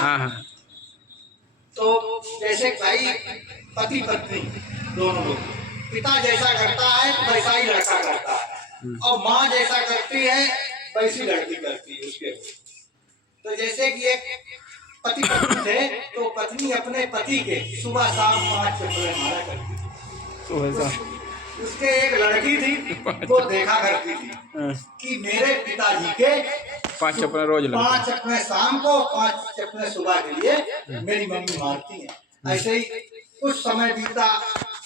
हाँ हाँ। तो जैसे भाई पति पत्नी दोनों लोग, पिता जैसा करता है वैसा ही लड़का करता है, और माँ जैसा करती है वैसी लड़की करती है उसके। तो जैसे कि एक पति पत्नी थे, तो पत्नी अपने पति के सुबह शाम 5 चप्पलें मारा करती थी। उसके एक लड़की थी, वो देखा करती थी कि मेरे पिताजी के 5 चप्पलें रोज लगती, 5 चप्पलें शाम को, 5 चप्पलें सुबह के लिए मेरी मम्मी मारती हैं। ऐसे ही कुछ समय बीता,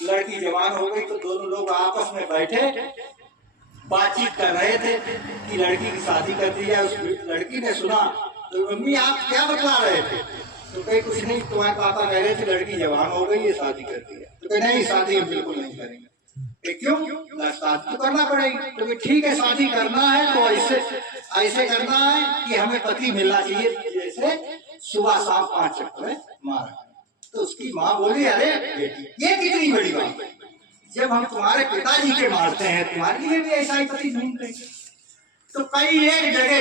लड़की जवान हो गई, तो दोनों लोग आपस में बैठे बातचीत कर रहे थे कि लड़की की शादी कर दी जाए। उस लड़की ने सुना, तो मम्मी आप क्या बतला रहे थे? तो कहीं कुछ नहीं, तुम्हारे पापा कह रहे थे लड़की जवान हो गई है, शादी कर दी है। तो कहीं नहीं, शादी हम बिल्कुल नहीं करेंगे। क्यों? शादी तो करना पड़ेगी। तो ठीक है, शादी करना है तो ऐसे करना है कि हमें पति मिलना चाहिए जैसे सुबह शाम 5 चप्पलें मारा। तो उसकी माँ बोली, अरे बेटी ये कितनी बड़ी बात है, जब हम तुम्हारे पिताजी के मारते हैं तुम्हारे लिए भी ऐसा ही पति ढूंढते। तो कई एक जगह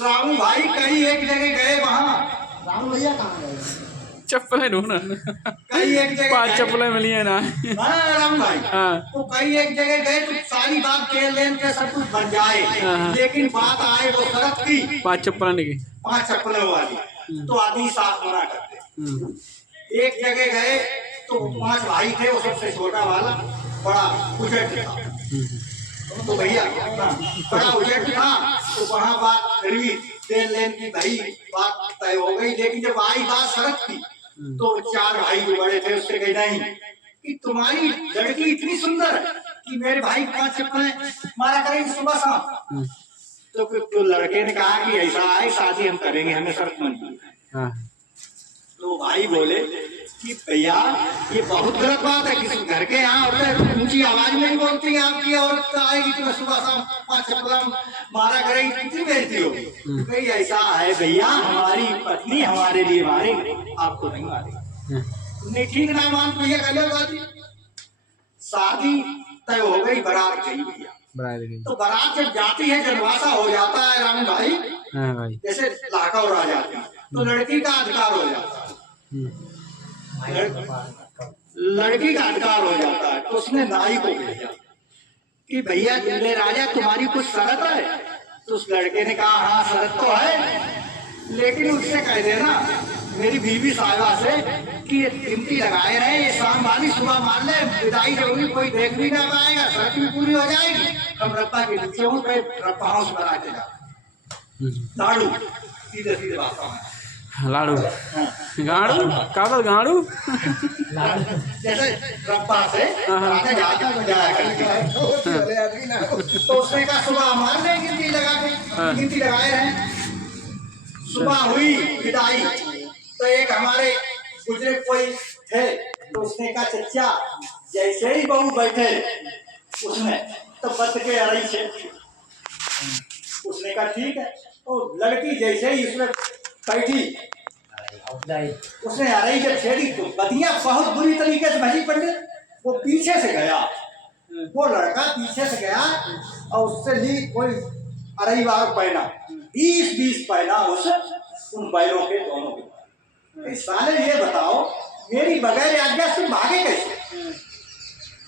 रामू भाई कई एक जगह गए, वहाँ रामू भैया कहाँ गए? चप्पलें ढूंढना। कई एक जगह 5 चप्पलें मिली है ना। हाँ रामू भाई, हाँ। तो कई एक जगह गए तो सारी बात खेल लेन के सब कुछ बन जाए, लेकिन बात आए वो सड़क की 5 चप्पलें निकली, 5 चप्पलें वाली, तो आदमी साफ मना करते। एक जगह गए तो 5 भाई थे, वो सबसे छोटा वाला बड़ा उजट था। तो भैया बड़ा उजट था, तो वहाँ बात फिर भी देन लेन की भाई बात तय हो गई। लेकिन जब आई बात सड़क की, तो 4 भाई जो बड़े थे उससे कही नहीं कि तुम्हारी लड़की इतनी सुंदर है कि मेरे भाई 5 चप्पलें मारा करेंगे सुबह शाम। तो लड़के ने कहा कि ऐसा है, शादी हम करेंगे, हमें शर्त मंजूर है। तो भाई बोले कि भैया ये बहुत गलत बात है, किसी घर के यहाँ औरतें ऊंची आवाज में ही बोलती है आपकी औरत आएगी तो मैं सुबह शाम 5 चप्पलें मारा करेगी, कितनी बेइज्जती होगी। तो कही ऐसा है भैया, हमारी पत्नी हमारे लिए मारेगी, आपको नहीं मारेगी। तुमने ठीक ना मान भैया, कर शादी तय हो गई, बारात गई भैया। तो बारात जब जाती है, जनवासा हो जाता है रामू भाई, जैसे लाका और आ जाती है, तो लड़की का अधिकार हो जाता है, लड़की का अधिकार हो जाता है। तो उसने नाई को भेजा कि भैया जिले राजा तुम्हारी कुछ शर्त है? तो उस लड़के ने कहा हाँ शर्त तो है, लेकिन उससे कह देना मेरी बीवी साहिबा से कि ये गिनती लगाए रहे, ये शाम वाली सुबह मान ले, विदाई होगी कोई देख भी ना पाएगा, शर्त भी पूरी हो जाएगी। हम रप्पा के नीचे हूँ, रप्पा हाउस बना के लाड़ू, सीधे सीधे भाषा में लाड़ू, गाड़ू, कागज गाड़ू, जैसे रप्पा से आगे जाता तो जाया करती। तो उसने कहा सुबह मान ले, गिनती लगा के, गिनती लगाए रहे। सुबह हुई विदाई, तो एक हमारे गुजरे कोई थे, तो उसने कहा चचा, जैसे ही बहू बैठे उसने तो बच के अड़ई से, उसने कहा ठीक है। तो लड़की जैसे ही उसमें बैठी, उसने अड़ई जब छेड़ी तो बतिया बहुत बुरी तरीके से भजी पंडित। वो पीछे से गया, वो लड़का पीछे से गया और उससे ली कोई अड़ई बार पहना, 20 पहना उन बैलों के दोनों के। साले ये बताओ, मेरी बगैर आज्ञा से भागे कैसे?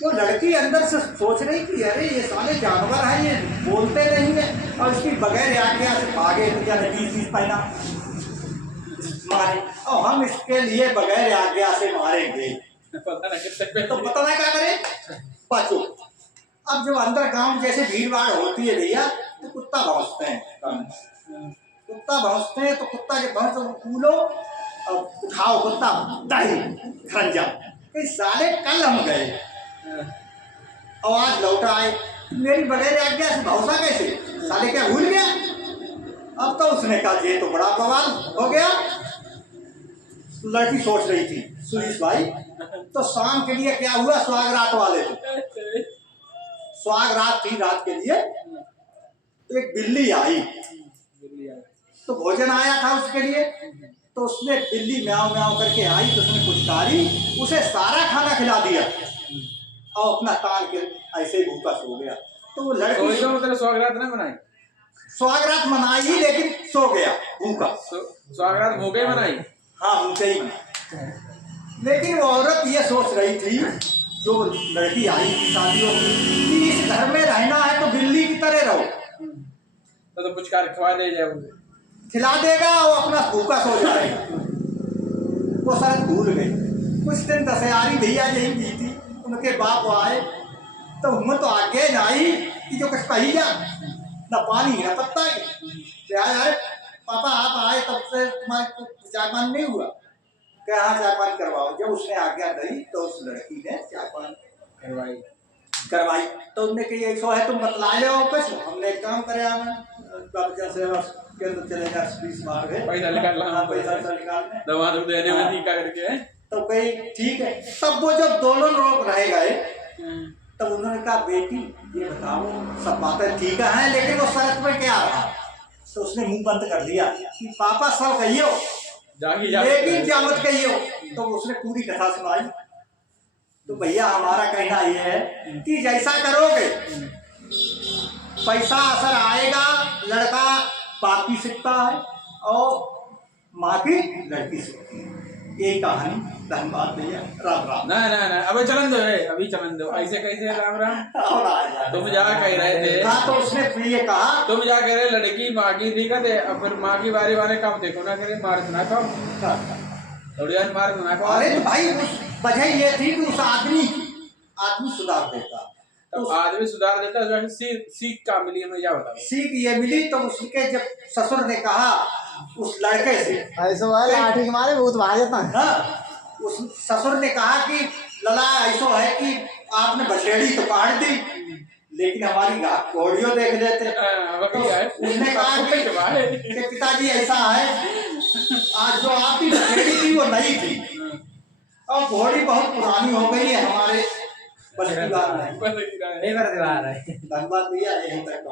तो लड़की अंदर से सोच रही थी अरे ये साले जानवर है, ये बोलते नहीं है, और इसकी बगैर आज्ञा से भागे, 20 पहना मारे, और हम इसके लिए बगैर आज्ञा से मारेंगे तो पता नहीं क्या करें, बचो। अब जब अंदर गांव जैसे भीड़ भाड़ होती है भैया, तो कुत्ता भौंकते हैं, कुत्ता भौंकते हैं, तो कुत्ता जब भौंक तो कूलो और उठाओ कुत्ता दही खंजा। इस साले कल हम गए और आज लौटा आए, मेरी बगैर आज्ञा से भौंका कैसे? साले क्या भूल गया? अब तो उसने कहा ये तो बड़ा बवाल हो गया। लड़की सोच रही थी सुरेश भाई, तो शाम के लिए क्या हुआ, सुहाग रात वाले थे, सुहाग रात थी, रात के लिए तो एक बिल्ली आई, तो भोजन आया था उसके लिए, तो उसने बिल्ली म्याऊं म्याऊं करके आई, तो उसने पुचकारी, उसे सारा खाना खिला दिया और अपना तान के ऐसे ही भूखा सो गया। तो वो लड़की मतलब स्वागत ना बनाई, स्वागरात मनाई लेकिन सो गया भूखा। स्वागत हो गए बनाई। हाँ भूखे ही मनाई। लेकिन वो औरत ये सोच रही थी जो लड़की आई थी शादियों की कि इस घर में रहना है तो बिल्ली की तरह रहो। तो पुचकार खवा दे जाए खिला देगा वो अपना भूखा सो जाएगा। वो शायद भूल गई। कुछ दिन दशहरी भैया यही भी थी, उनके बाप आए तो हम तो आगे न आई कि जो कुछ कही जा न पानी न पत्ता यार। पापा आप आए तब से तुम्हारे को चाय पान नहीं हुआ क्या? हाँ चाय पान करवाओ। जब उसने आज्ञा दी तो उस लड़की ने चाय पान करवाई तो उनने कही ऐसा है तुम बतला लो कुछ। हमने एक काम करे सेवा केंद्र चले जा 20 बार गए पैसा निकाल ला। हाँ, पैसा निकाल दवा तो देने में टीका करके तो कही ठीक है। तब वो जब दोनों लोग रह गए तब उन्होंने कहा बेटी ये बताओ सब बातें ठीक है लेकिन वो शर्त में क्या रहा? तो उसने मुंह बंद कर दिया कि पापा सब कहियो लेकिन क्या मत कहियो। तो उसने पूरी कथा सुनाई। तो भैया हमारा कहना ये है कि जैसा करोगे पैसा असर आएगा। लड़का बाप की सीखता है और माँ की लड़की सीखती है। यही कहानी। धन्यवाद भैया। राम राम। ना ना ना अबे चलन दो अभी चलन दो। ऐसे कैसे राम राम? और आ तुम जा कह रहे थे। हाँ तो उसने ये कहा तुम जा कह रहे लड़की माँ की दिक्कत है अब फिर माँ की बारी वाले काम देखो ना करे मार सुना कब थोड़ी देर मार सुना कब। अरे तो भाई उस वजह ये थी कि उस आदमी सुधार देता। तो आदमी सुधार देता है सीख का मिली हमें क्या बताओ? सीख ये मिली तो उसके जब ससुर ने कहा उस लड़के से ऐसा वाला लाठी के मारे बहुत भाजता है। हाँ उस ससुर ने कहा कि लला ऐसा है कि आपने बछेड़ी तो काट दी लेकिन हमारी घोड़ियों देख लेते। तो उसने कहा कि पिताजी ऐसा है आज जो आपकी बछेड़ी थी वो नई थी और घोड़ी बहुत पुरानी हो गई है हमारे बस दीवार नहीं। धन्यवाद भैया यहीं तक।